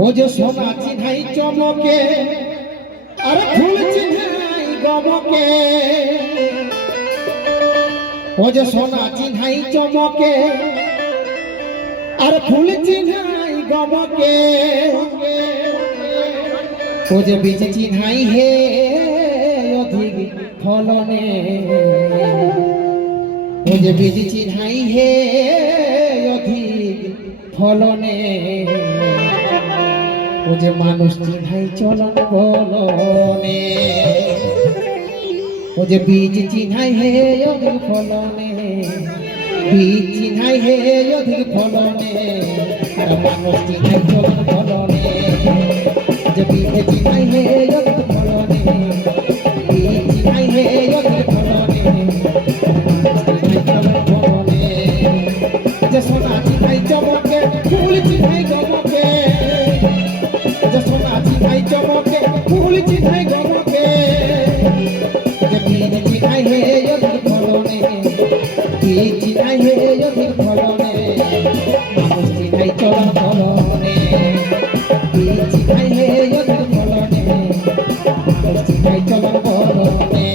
ও যে সোনা চিনাই চমকে আর ফুল চিনাই গমকে ও যে সোনা চিনাই চমকে আর ফুল চিনাই গমকে ও যে বীজ চিনাই হে অধিক ফলনে ও যে বীজ চিনাই হে অধিক ফলনে ও যে মানুষ চিনাই চলন বলনে ও যে বীজ চিনাই হে অধিক ফলনে বীজ চিনাই হে অধিক ফলনে আর মানুষ চিনাই চলন বলনে যে বীজ চিনাই হে অধিক ফলনে বীজ চিনাই হে অধিক ফলনে যে সোনা চিনাই চমকে ফুল চিনাই গমকে যে সোনা চিনাই চমকে ফুল চিনাই গমকে যে বীজ চিনাই হে অধিক ফলনে বীজ চিনাই হে অধিক ফলনে মানুষ চিনাই চলা ফলনে বীজ চিনাই হে অধিক ফলনে মানুষ চিনাই চলা ফলনে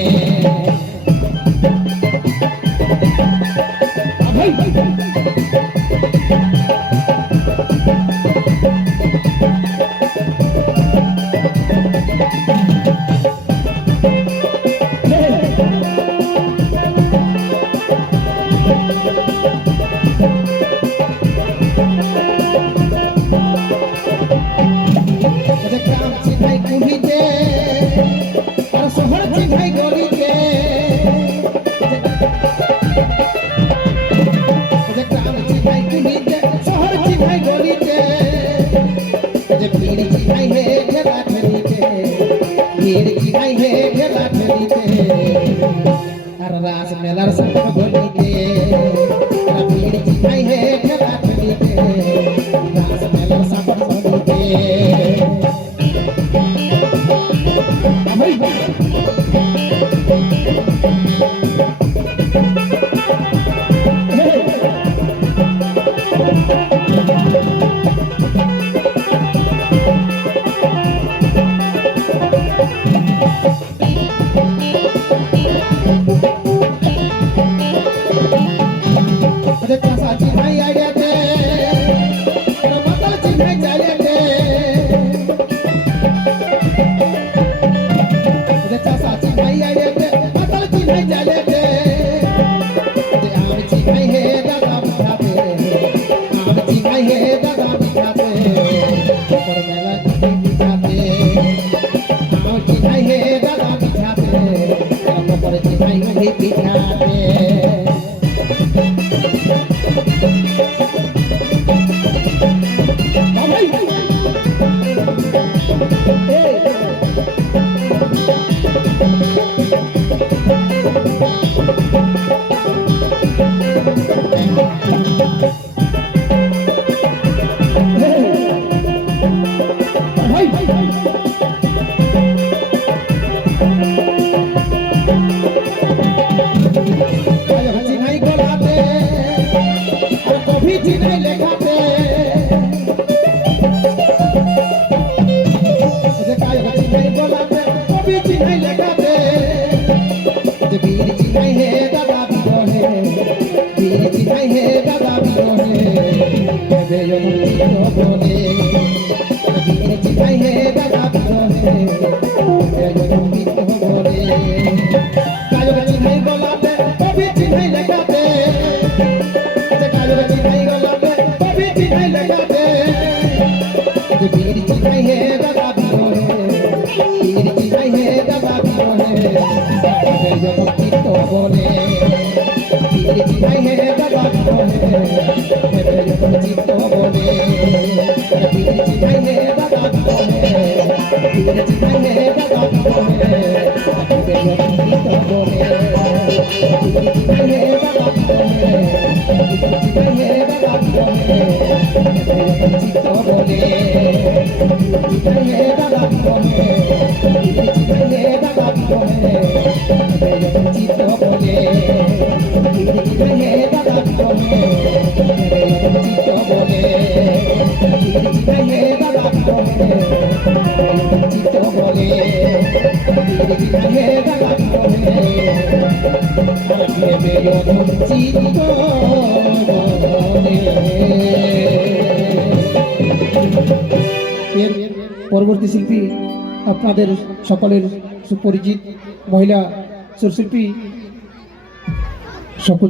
रास मेलार संग बोलीते भीड़ चिनाई है ठेला ठेलीते रास मेलार संग बोलीते Hey, হে দাদা আর ভেবে অধম চিত্ত এর পরবর্তী শিল্পী আপনাদের সকলের সুপরিচিত মহিলা সুরশিল্পী সকল